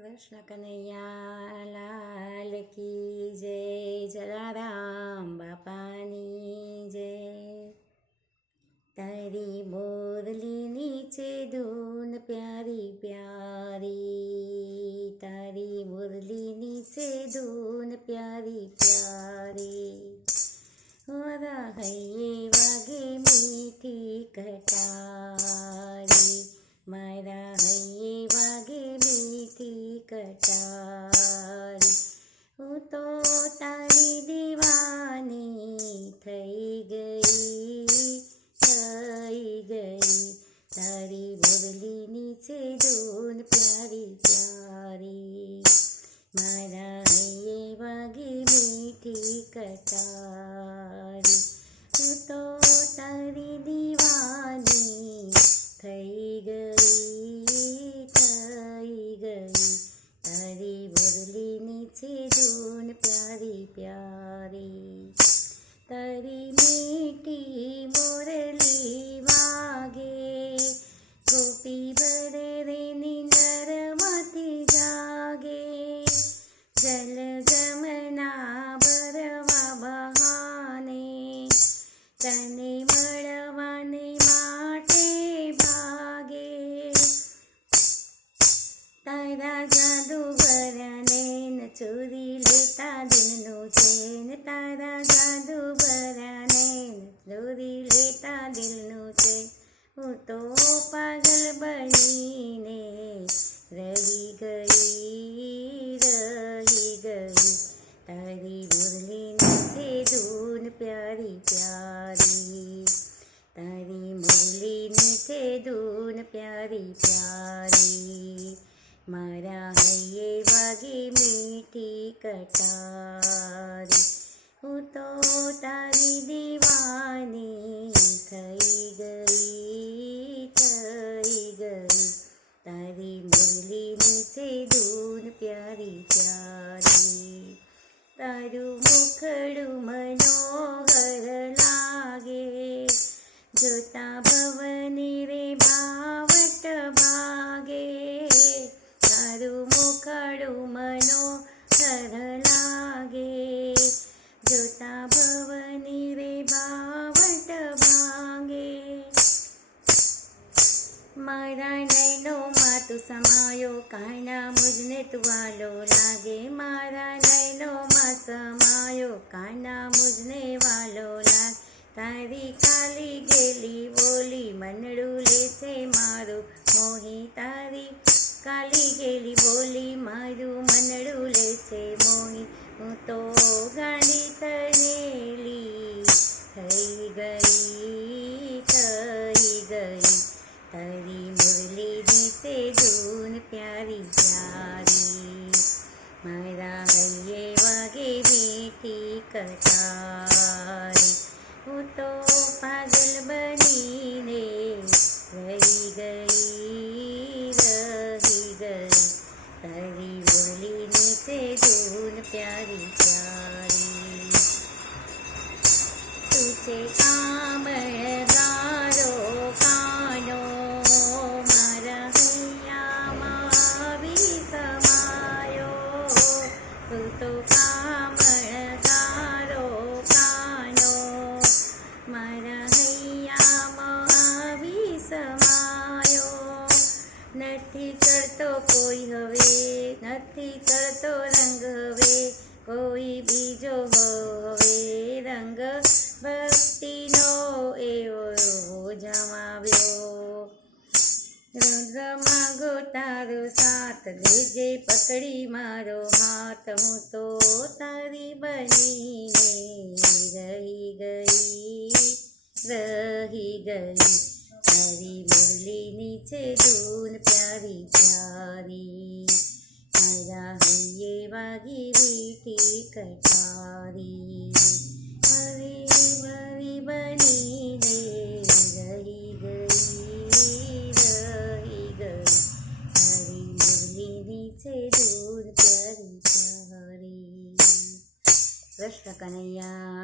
કૃષ્ણ કનૈયા લાલ કી જય, જલારામ બાપાની જય। તારી બોરલી નીચે ધૂન પ્યારી પ્યારી, તારી બોરલી નીચે ધૂન પ્યારી પ્યારી। મારા હૈયે વાગે મીઠી કટારી, મારા હૈયે વાગે મીઠી કટારી। હું તો તારી દીવાની થઈ ગઈ, તારી બોરલી નીચે ધૂન પ્યારી પ્યારી, મારા હૈયે વાગે મીઠી કટારી। હું તો તારી દીવાની થઈ ગઈ, તારી બોરલી નીચે ધૂન પ્યારી પ્યારી। તારી મીઠી મોરલી વાગે, ગોપી ભરે રે નિંદરમાંથી જાગે। જલ જમના ભરવા બહાને, તને મળવાને માટે ભાગે। તારા જાદુગરને ચોરી લેતા દિલનું ચેન, તારા જાદુગરને ચોરી લેતા દિલનું ચેન। હું તો પાગલ બનીને રહી ગઈ, તારી બોરલી નીચે ધૂન પ્યારી પ્યારી, તારી બોરલી નીચે ધૂન પ્યારી પ્યારી। મારા હૈયે વાગે મીઠી કટારી, હું તો તારી દીવાની થઈ ગઈ, તારી બોરલી નીચે ધૂન પ્યારી પ્યારી। તારું મુખડું મનોહર લાગે, જોતા ભવની રે બાવટ ભાગે। તારું મુખડું મનોહર લાગે, જોતા ભવની રે બાવટ ભાગે। મારા નયનોમાં તું સમાયો, કાના મુજને તું વાલો લાગે। મારા નયનોમાં સમાયો, કાના મુજને વાલો લાગે। તારી કાલી ગેલી બોલી મનડું લે છે મારું મોહી, તારી કાલી ગેલી બોલી મારું મનડું લે છે મોહી। હું તો ગાંડી તનેલી થઈ ગઈ, તારી બોરલી નીચે ધૂન પ્યારી પ્યારી। મારા હૈયે વાગે મીઠી કટારી, હું તો પાગલ બનીને રહી ગઈ, તારી બોરલી નીચે ધૂન પ્યારી પ્યારી। તું છે કામળગારો કાનો, મારા હૈયામાં આવી સમાયો। તું તો કામળગારો કાનો, મારા હૈયામાં આવી સમાયો। નથી ચડતો કોઈ હવે, નથી ચડતો રંગ હવે, કોઈ બીજો હવે રંગ ભક્તિનો એવો જમાવ્યો। રુદ્ર માગો તારો સાથ, લેજે પકડી મારો હાથ। હું તો તારી બનીને રહી ગઈ, તારી બોરલી નીચે ધૂન પ્યારી પ્યારી। મારા હૈયે વાગી મીઠી કટારી, મારી બનીને રહી ગઈ, તારી બોરલી નીચે ધૂન પ્યારી પ્યારી। કૃષ્ણ કનૈયા